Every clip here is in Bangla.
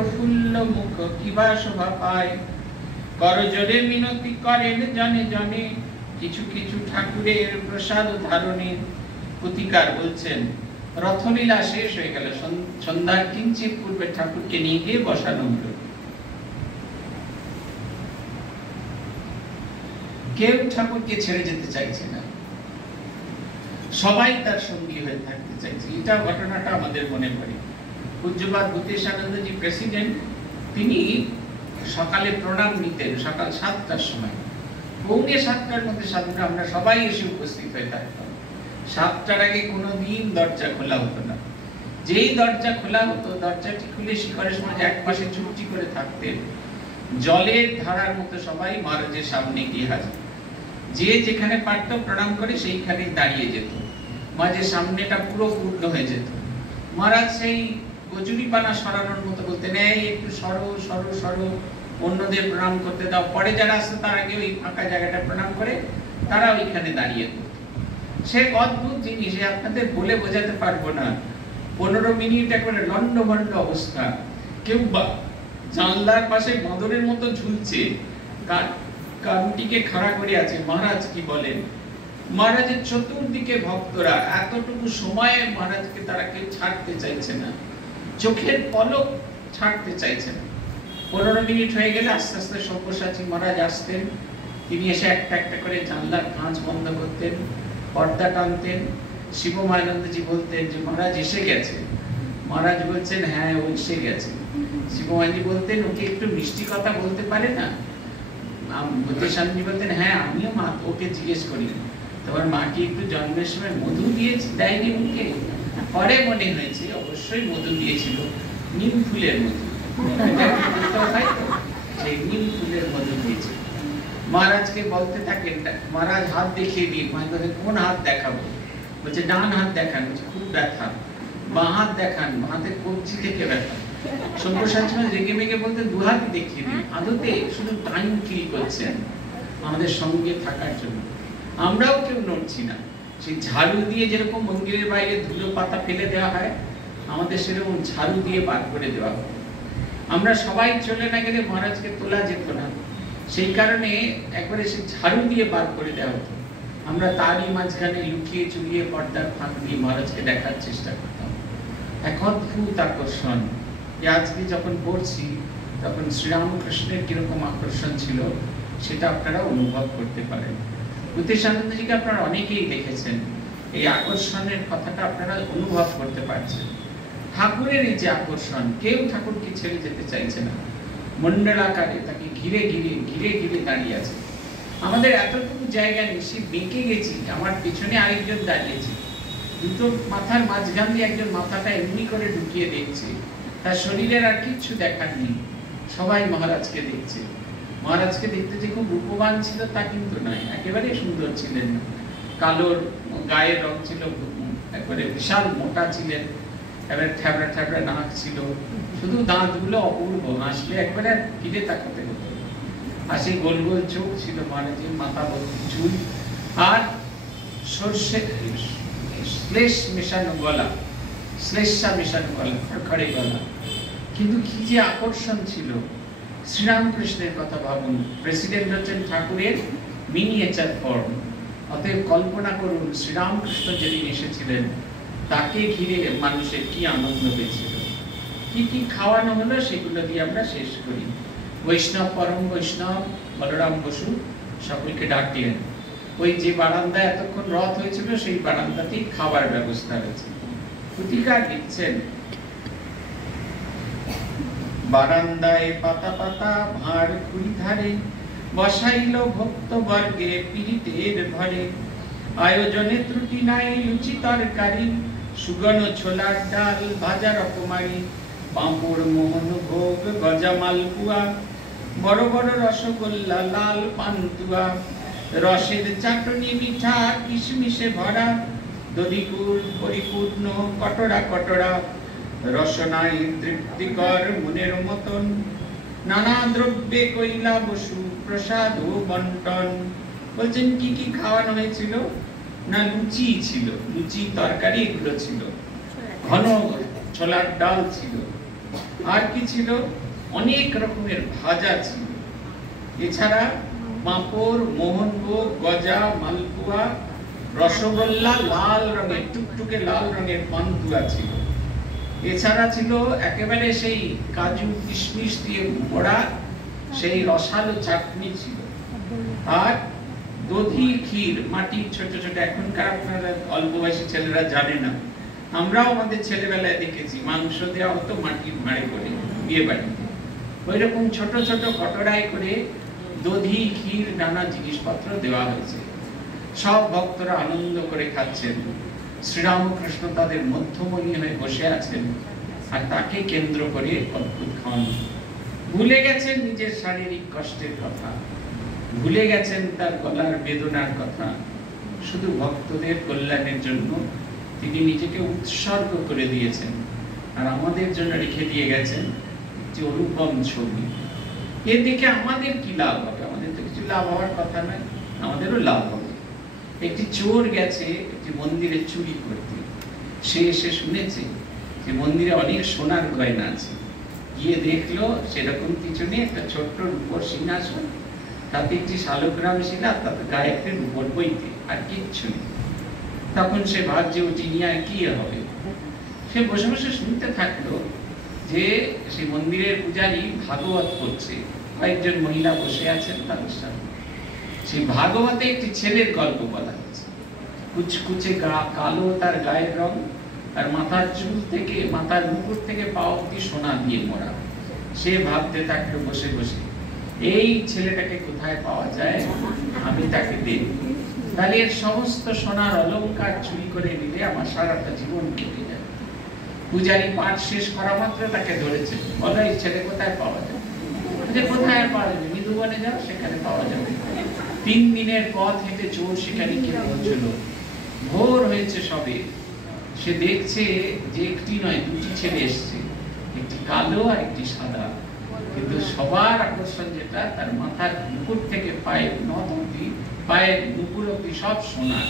প্রফুল্ল মুখ কিবা শোভা পায়, করজোড়ে মিনতি করেন জনে জনে, কিছু কিছু ঠাকুরের প্রসাদ ধারণে। পুতিকার বলছেন রথলীলা শেষ হয়ে গেল, সন্ধ্যার কিঞ্চিত পূর্বে ঠাকুরকে নিয়ে গিয়ে বসানো হলো। কেউ ঠাকুরকে ছেড়ে যেতে চাইছে না, সবাই তার সঙ্গী হয়ে থাকতে চাইছে। এটা ঘটনাটা আমাদের মনে পড়ে। পূজ্যপাদ ভূতেশানন্দজি প্রেসিডেন্ট, তিনি সকালে প্রণাম নিতেন সকাল 7টার সময়। পৌনে 7টার মধ্যে সাধুরা আমরা সবাই এসে উপস্থিত হয়ে থাকতাম। 7টার আগে কোনোদিন দরজা খোলা হতো না। যেই দরজা খোলা হতো, দরজাটি খুলে শিখরের সমাজ এক পাশে চুপটি করে থাকতেন। জলের ধারার মতো সবাই মহারাজের সামনে গিয়ে হাজির। যে যেখানে পারত প্রণাম করে সেইখানে দাঁড়িয়ে যেত। মাঝে সামনেটা পুরো পূর্ণ হয়ে যেত। মহারাজ সেই কচুরিপানা সরানোর মতো বলতেন, এই একটু সরো সরো সরো, অন্যদের প্রণাম করতে দাও। পরে যারা আসতো তার আগে ওই ফাঁকা জায়গাটা প্রণাম করে তারা ওইখানে দাঁড়িয়ে যেত। সে অদ্ভুত জিনিস, আপনাদের বলে বোঝাতে পারবো না। 15 মিনিট একবারে লন্ডভন্ড অবস্থা। কেউ জানলার পাশে বাঁদরের মতো ঝুলছে, কানটিকে খাড়া করে আছে। মহারাজ কি বলেন? মহারাজের চতুর্দিকে ভক্তরা, এতটুকু সময়ে মহারাজকে তারা কেউ ছাড়তে চাইছে না, চোখের পলক ছাড়তে চাইছে না। 15 মিনিট হয়ে গেলে আস্তে আস্তে সব্যসাচী মহারাজ আসতেন। তিনি এসে একটা একটা করে জানলার কাঁচ বন্ধ করতেন, পর্দা টানতেন। শিবমানন্দজি বলতেন যে মহারাজ এসে গেছে। মহারাজ বলছেন হ্যাঁ ও এসে গেছে। শিবমানন্দজি বলতেন ওকে একটু মিষ্টি কথা বলতে পারে না? ভূতেশানন্দজি বলতেন হ্যাঁ আমিও মা ওকে জিজ্ঞেস করি, তোমার মা কি একটু জন্মের সময় মধু দিয়েছে দেয়নি মুখে? পরে মনে হয়েছে অবশ্যই মধু দিয়েছিল, নিম ফুলের মধু। সেই নিম ফুলের মধু দিয়েছে। মহারাজকে বলতে থাকেন, মহারাজ হাত দেখিয়ে দিন। কোন হাত দেখাবো? বলছে ডান হাত দেখান। বলছে খুব ব্যথা। বাঁ হাত দেখান। বাঁহাতে কবজি থেকে ব্যথা। সব্যসাচী রেগে মেগে বলতে দু হাতই দেখিয়ে দিন। আদতে শুধু টাইম কিল করছেন আমাদের সঙ্গে থাকার জন্য। আমরাও কেউ নড়ছি না। সেই ঝাড়ু দিয়ে যেরকম মন্দিরের বাইরে ধুলো পাতা ফেলে দেওয়া হয়, আমাদের সেরকম ঝাড়ু দিয়ে বার করে দেওয়া হয়। আমরা সবাই চলে না গেলে মহারাজকে তোলা যেত না, সেই কারণে একবারে সে ঝাড়ু দিয়ে বার করে দেওয়া হতো। আমরা তারই মাঝখানে লুকিয়ে চুরিয়ে পর্দার ফাঁক দিয়ে মহারাজকে দেখার চেষ্টা করতাম। এক অদ্ভুত আকর্ষণ। আজকে যখন পড়ছি তখন শ্রীরামকৃষ্ণের কিরকম আকর্ষণ ছিল সেটা আপনারা অনুভব করতে পারেন। ভূতেশানন্দজিকে আপনারা অনেকেই দেখেছেন, এই আকর্ষণের কথাটা আপনারা অনুভব করতে পারছেন। ঠাকুরের এই যে আকর্ষণ, কেউ ঠাকুরকে ছেড়ে যেতে চাইছে না। মন্ডলাকারে তাকে ঘিরে ঘিরে ঘিরে ঘিরে দাঁড়িয়ে আছে। আমাদের এতটুকু জায়গা নেই, সে বেঁকে গেছি, আমার পিছনে আরেকজন দাঁড়িয়েছে, দুটো মাথার মাঝখান দিয়ে একজন মাথাটা এমনি করে ঢুকিয়ে দেখছে। তার শরীরের আর কিচ্ছু দেখার নেই, সবাই মহারাজকে দেখছে। মহারাজকে দেখতে যে খুব রূপবান ছিল তা কিন্তু নয়, একেবারে সুন্দর ছিলেন না। কালোর গায়ের রং ছিল, একবারে বিশাল মোটা ছিলেন, এবারে থ্যাবড়া থ্যাবড়া নাক ছিল, শুধু দাঁতগুলো অপূর্ব, হাসলে একবারে ফিরে তাকাতে হতো। হাসি গোল গোল চোখ ছিল মহারাজের, মাথা ভর্তি চুল, আর সর্ষে শ্লেষ মেশানো গলা, শ্লেষা মেশানো গলা, খড়খড়ে গলা। কিন্তু কি যে আকর্ষণ ছিল! শ্রীরামকৃষ্ণের কথা ভাবুন, প্রেসিডেন্ট হচ্ছেন ঠাকুরের মিনিয়েচার ফর্ম। অতএব কল্পনা করুন শ্রীরামকৃষ্ণ যেদিন এসেছিলেন তাকে ঘিরে মানুষের কি আনন্দ হয়েছিল। কি কি খাওয়ানো হলো সেগুলো দিয়ে আমরা শেষ করি। বৈষ্ণব, পরম বৈষ্ণব বলরাম বসু সকলকে ডাকলেন। ওই যে বারান্দায় এতক্ষণ রথ হয়েছিল সেই বারান্দাতেই খাবার ব্যবস্থা হয়েছে। পুতিকার লিখছেন, বারান্দায় পাতা পাতা ভাঁড় খুঁড়ি ধারে, বসাইল ভক্ত বর্গে পীড়িতের ঘরে। আয়োজনে ত্রুটি নাই, লুচি তরকারি, সুগন ছোলার ডাল, ভাজা রকমারি, পাঁপড় মোহন ভোগ, গজা মালপুয়া, বড় বড় রসগোল্লা, লাল পান্তুয়া, রসের চাটনি মিঠা কিশমিশে ভরা, দধিকুল পরিপূর্ণ কটরা কটরা, রসনায় তৃপ্তিকর মনের মতন, নানা দ্রব্যে কইলা বসু প্রসাদ ও বন্টন। বলছেন কি কি খাওয়ানো হয়েছিল? না লুচি ছিল, লুচি তরকারি এগুলো ছিল, ঘন ছোলার ডাল ছিল, আর কি ছিল, অনেক রকমের ভাজা ছিল। এছাড়া পাঁপড়, মোহনভোগ, গজা, মালপোয়া, রসগোল্লা, লাল রঙের টুকটুকে লাল রঙের পান্তুয়া ছিল। এছাড়া ছিল একেবারে সেই কাজু কিশমিশ দিয়ে ভরা সেই রসালো চাটনি ছিল। আর দধি ক্ষীর, মাটির ছোট ছোট, এখনকার আপনারা অল্প বয়সী ছেলেরা জানে না, আমরাও আমাদের ছেলেবেলায় দেখেছি মাংস দেওয়া হতো মাটির ভাঁড়ে করে বিয়ে বাড়িতে। ওই রকম ছোট ছোট কটরায় করে দধি ক্ষীর নানা জিনিসপত্র দেওয়া হয়েছে। সব ভক্তরা আনন্দ করে খাচ্ছেন। শ্রীরামকৃষ্ণ তাদের মধ্যমণি হয়ে বসে আছেন, আর তাকে কেন্দ্র করে অদ্ভুত খাওয়ানো। ভুলে গেছেন নিজের শারীরিক কষ্টের কথা, ভুলে গেছেন তার গলার বেদনার কথা। শুধু ভক্তদের কল্যাণের জন্য তিনি নিজেকে উৎসর্গ করে দিয়েছেন, আর আমাদের জন্য রেখে দিয়ে গেছেন যে অনুপম ছবি। এ দেখে আমাদের কি লাভ হবে? আমাদের তো কিছু লাভ হওয়ার কথা নয়, আমাদেরও লাভ হবে। একটি চোর গেছে একটি মন্দিরে চুরি করতে। সে এসে শুনেছে যে মন্দিরে অনেক সোনার গয়না আছে। গিয়ে দেখলো সেরকম কিছু নেই, একটা ছোট্ট রূপোর সিংহাসন, তাতে একটি শালগ্রাম শিলা, তাতে গায়ে একটা রূপোর বইতে, আর কিচ্ছু নেই। তখন সে ভাবছে ওটি নিয়ে আর কি হবে। সে বসে বসে শুনতে থাকলো যে সেই মন্দিরের পূজারী ভাগবত করছে, কয়েকজন মহিলা বসে আছেন তাদের সাথে। সেই ভাগবতে একটি ছেলের গল্প বলা হয়েছে। কুচকুচে কালো তার গায়ের রং, আর মাথার চুল থেকে, মাথার মুকুট থেকে পা অবধি সোনা দিয়ে মোড়া। সে ভাবতে থাকলো বসে বসে, এই ছেলেটাকে কোথায় পাওয়া যায়, আমি তাকে দেব। তাহলে এর সমস্ত সোনার অলংকার চুরি করে নিলে আমার সারাটা জীবন কেটে যাবে। পূজারী পাঠ শেষ করা মাত্র তাকে ধরেছে, বলো এই ছেলে কোথায় পাওয়া যাবে? যে কোথায় পাওয়া যাবে? মৃদুবনে যাও, সেখানে পাওয়া যাবে। 3 দিনের পথ হেঁটে চোর সেখানে গিয়ে পৌঁছল। ভোর হয়েছে সবে। সে দেখছে যে একটি নয়, 2টি ছেলে এসছে, একটি কালো আর একটি সাদা। কিন্তু সবার আকর্ষণ যেটা, তার মাথার মুকুট থেকে পায়ের নখ অবধি, পায়ের মুকুট অবধি সব সোনা।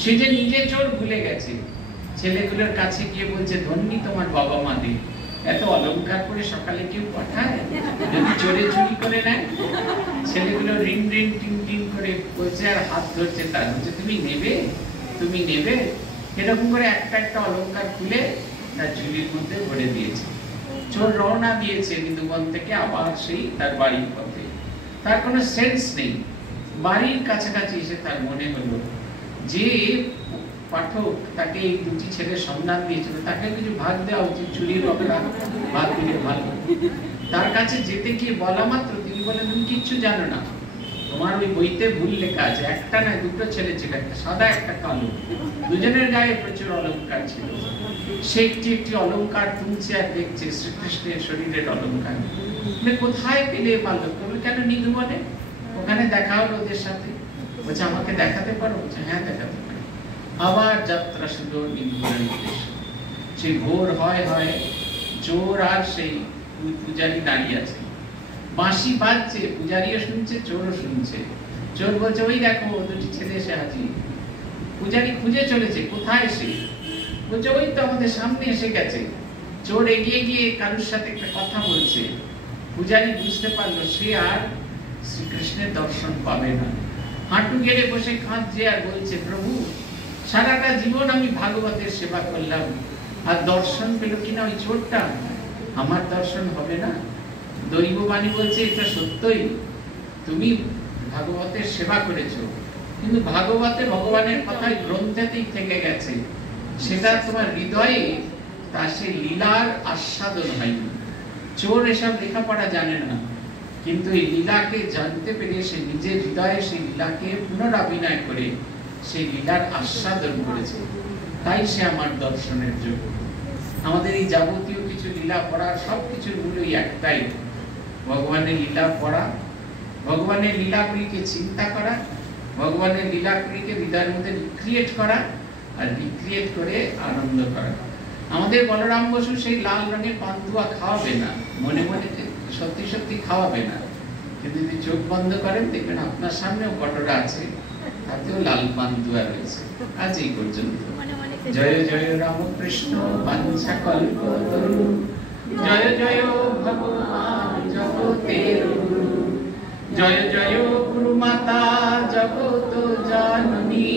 সে যে নিজে চোর ভুলে গেছে। ছেলেগুলোর কাছে গিয়ে বলছে, ধন্যী তোমার বাবা মাদের, এত অলংকার করে সকালে কেউ পাঠায়, যদি চোরে চুরি করে নেয়। ছেলেগুলো রিং রিং টিং টিং করে বলছে, আর হাত ধরছে, তার হচ্ছে তুমি নেবে, তুমি নেবে। এরকম করে একটা একটা অলংকার খুলে তার ঝুলির মধ্যে ভরে দিয়েছে। চোর রওনা দিয়েছে মৃদুবন থেকে আবার সেই তার বাড়ির পথে। তার কোনো সেন্স নেই। বাড়ির কাছাকাছি এসে তার মনে হলো যে পাঠক তাকে এই 2টি ছেলের সন্ধান দিয়েছিল, তাকে কিছু ভাগ দেওয়া উচিত, চুরির বদলা ভাগ দিলে ভালো। তার কাছে যেতে গিয়ে বলা মাত্র তিনি বলেন, তুমি কিচ্ছু জানো না, তোমার ওই বইতে ভুল লেখা আছে, একটা না 2টো ছেলে ছিল, একটা সাদা একটা কালো, দুজনের গায়ে প্রচুর অলংকার ছিল। সে একটি একটি অলংকার তুলছে আর দেখছে শ্রীকৃষ্ণের শরীরের অলংকার। কোথায় পেলে পারলো? কেন মৃদুবনে? ওখানে দেখা হলো ওদের সাথে। বলছে আমাকে দেখাতে পারো? বলছে হ্যাঁ দেখাতে পারো। আবার যাত্রা শুরু মৃদুবনের উদ্দেশ্যে। সেই ভোর হয়, চোর আর সেই পূজারী দাঁড়িয়ে আছে, বাঁশি বাজছে, পূজারীও শুনছে, চোরও শুনছে। চোর বলছে, ওই দেখো 2টি ছেলে এসে হাজির। পূজারী খুঁজে চলেছে, কোথায় সে? বলছে ওই তো আমাদের সামনে এসে গেছে। চোর এগিয়ে গিয়ে কারুর সাথে একটা কথা বলছে। পূজারী বুঝতে পারলো সে আর শ্রীকৃষ্ণের দর্শন পাবে না। হাঁটু গেড়ে বসে কাঁদছে আর বলছে, প্রভু সারাটা জীবন আমি ভাগবতের সেবা করলাম, আর দর্শন পেল কিনা ওই চোরটা, আমার দর্শন হবে না। দৈববাণী বলছে এটা সত্যই, তুমি ভাগবতের সেবা করেছো, কিন্তু ভাগবতে ভগবানের কথা গ্রন্থেতেই থেকে গেছে, সেটা তোমার হৃদয়ে তার সেই লীলার আস্বাদন হয়নি। চোর এসব লেখাপড়া জানে না, কিন্তু এই লীলাকে জানতে পেরে সে নিজের হৃদয়ে সেই লীলাকে পুনরাভিনয় করে সেই লীলার আস্বাদন করেছে, তাই সে আমার দর্শনের যোগ্য। আমাদের এই যাবতীয় কিছু লীলা পড়া, সবকিছুর মূলই একটাই, ভগবানের লীলা পড়া, ভগবানের লীলাগুলিকে চিন্তা করা, ভগবানের লীলাগুলিকে হৃদয়ের মধ্যে রিক্রিয়েট করা, আর রিক্রিয়েট করে আনন্দ করা। আমাদের বলরাম বসু সেই লাল রঙের পান্তুয়া খাওয়াবে না, মনে মনে সত্যি সত্যি খাওয়াবে না, কিন্তু যদি চোখ বন্ধ করেন দেখবেন আপনার সামনেও কটরা আছে, তাতেও লাল পান্তুয়া রয়েছে। আজ এই পর্যন্ত। জয় জয় রামকৃষ্ণ বাঞ্ছা কল্পতরু জয় জয় ভগবান জগতের গুরু, জয় জয় গুরু মাতা জগত জননী,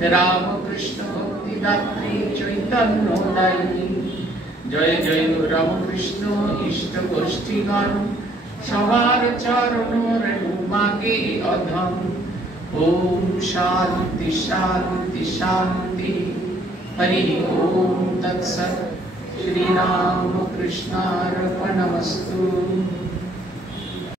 রামকৃষ্ণ ভক্তি দাত্রী চৈতন্য দায়িনী, জয় জয় রামকৃষ্ণ ইষ্ট গোষ্ঠীগণ, সবার চরণ রেণু মাগে অধম। ওম শান্তি শান্তি শান্তি। হরি ওম তৎসৎ। শ্রী রাম কৃষ্ণার্পণমস্তু।